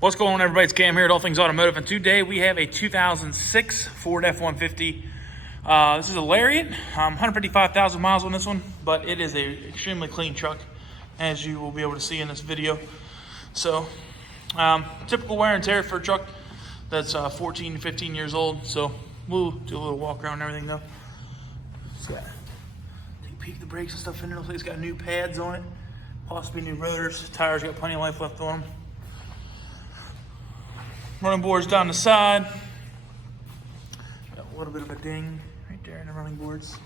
What's going on, everybody? It's Cam here at All Things Automotive, and today we have a 2006 Ford F-150. This is a Lariat. 155,000 miles on this one, but it is a extremely clean truck, as you will be able to see in this video. So, typical wear and tear for a truck that's 14 to 15 years old. So we'll do a little walk around and everything though. It's got, take a peek at the brakes and stuff in there. Looks like it's got new pads on it, possibly new rotors. Tires got plenty of life left on them. Running boards down the side. Got a little bit of a ding right there in the running boards.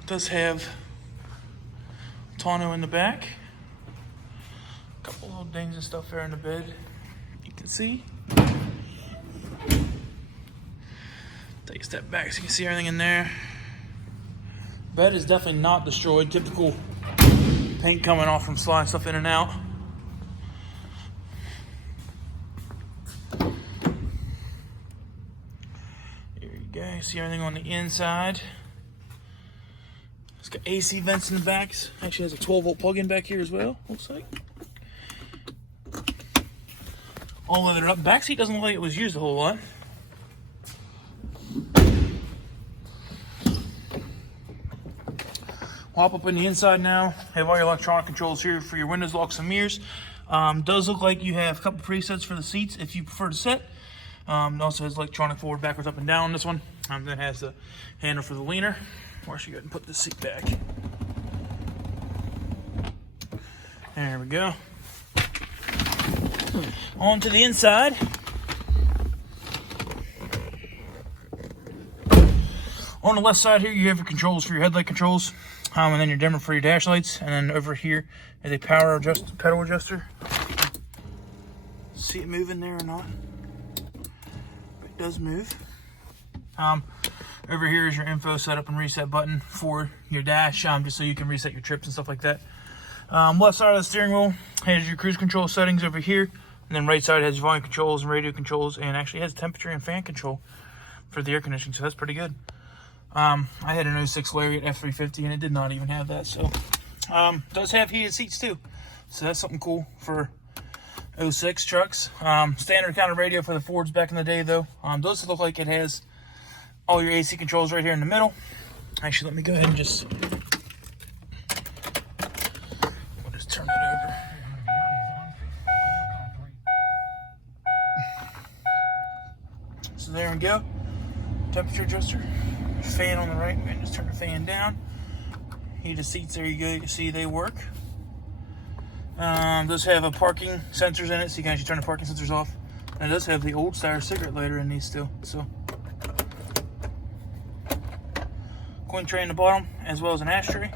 It does have tonneau in the back. A couple little dings and stuff there in the bed. You can see. Take a step back so you can see everything in there. Bed is definitely not destroyed. Typical paint coming off from sliding stuff in and out. You see everything on the inside. It's got AC vents in the back. Actually has a 12-volt plug-in back here as well, looks like. All leathered up. Back seat doesn't look like it was used a whole lot. Hop up in the inside now. Have all your electronic controls here for your windows, locks, and mirrors. Does look like you have a couple presets for the seats if you prefer to set. It also has electronic forward, backwards, up, and down on this one. Then has the handle for the leaner. Or should you go ahead and put the seat back. There we go. On to the inside. On the left side here, you have your controls for your headlight controls, and then your dimmer for your dash lights. And then over here is a pedal adjuster. See it moving there or not? It does move. Over here is your info setup and reset button for your dash, just so you can reset your trips and stuff like that. Left side of the steering wheel has your cruise control settings over here, and then right side has your volume controls and radio controls, and actually has temperature and fan control for the air conditioning, so that's pretty good. I had an 06 Lariat F-350 and it did not even have that, so does have heated seats too, so that's something cool for 06 trucks. Standard kind of radio for the Fords back in the day though. Does look like it has all your AC controls right here in the middle. Actually, let me go ahead and we'll just turn it over. So there we go. Temperature adjuster. Fan on the right. And just turn the fan down. Heated seats, there you go. You can see they work. Does have a parking sensors in it, so you can actually turn the parking sensors off. And it does have the old style cigarette lighter in these still. So, coin tray in the bottom, as well as an ashtray.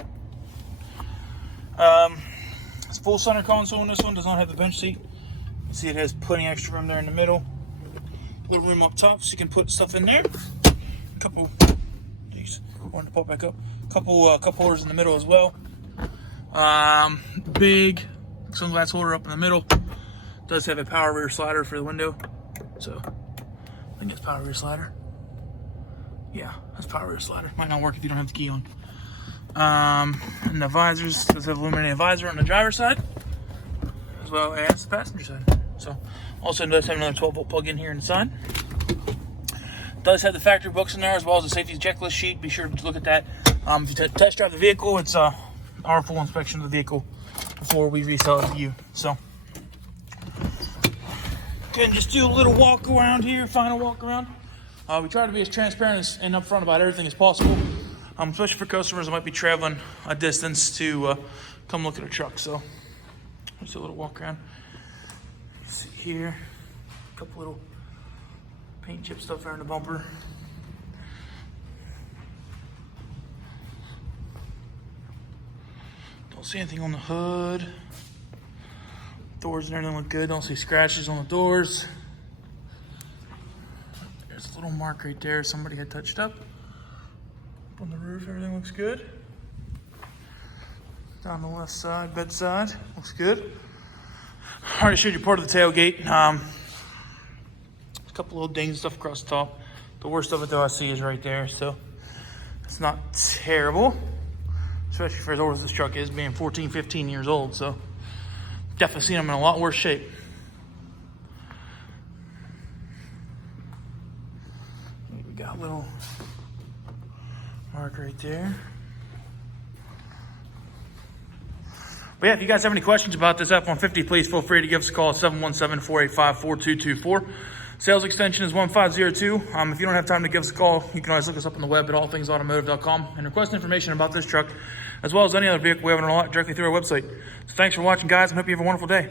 It's full center console in this one. Does not have the bench seat. You can see it has plenty of extra room there in the middle. A little room up top, so you can put stuff in there. A couple. Wanted to pop back up. Cup holders in the middle as well. Big sunglass holder up in the middle. Does have a power rear slider for the window. So I think it's power rear slider. Yeah, that's power rear slider. Might not work if you don't have the key on. And the visors, does have illuminated visor on the driver's side, as well as the passenger side. So also does have another 12-volt plug-in here inside. Does have the factory books in there, as well as a safety checklist sheet. Be sure to look at that. If you test drive the vehicle, it's our full inspection of the vehicle before we resell it to you. So, and just do a little walk around here, final walk around. We try to be as transparent and upfront about everything as possible, especially for customers that might be traveling a distance to come look at a truck. So, just a little walk around. See here, a couple little paint chip stuff there in the bumper. Don't see anything on the hood. Doors and everything look good. Don't see scratches on the doors. There's a little mark right there somebody had touched up. Up on the roof, everything looks good. Down the left side, bedside, looks good. I already showed you part of the tailgate. A couple little dings and stuff across the top. The worst of it though I see is right there, so it's not terrible. Especially for as old as this truck is, being 14, 15 years old, so definitely seen them in a lot worse shape. We got a little mark right there. But yeah, if you guys have any questions about this F-150, please feel free to give us a call at 717-485-4224. Sales extension is 1502. If you don't have time to give us a call, you can always look us up on the web at allthingsautomotive.com and request information about this truck, as well as any other vehicle we have on our lot directly through our website. So thanks for watching, guys, and hope you have a wonderful day.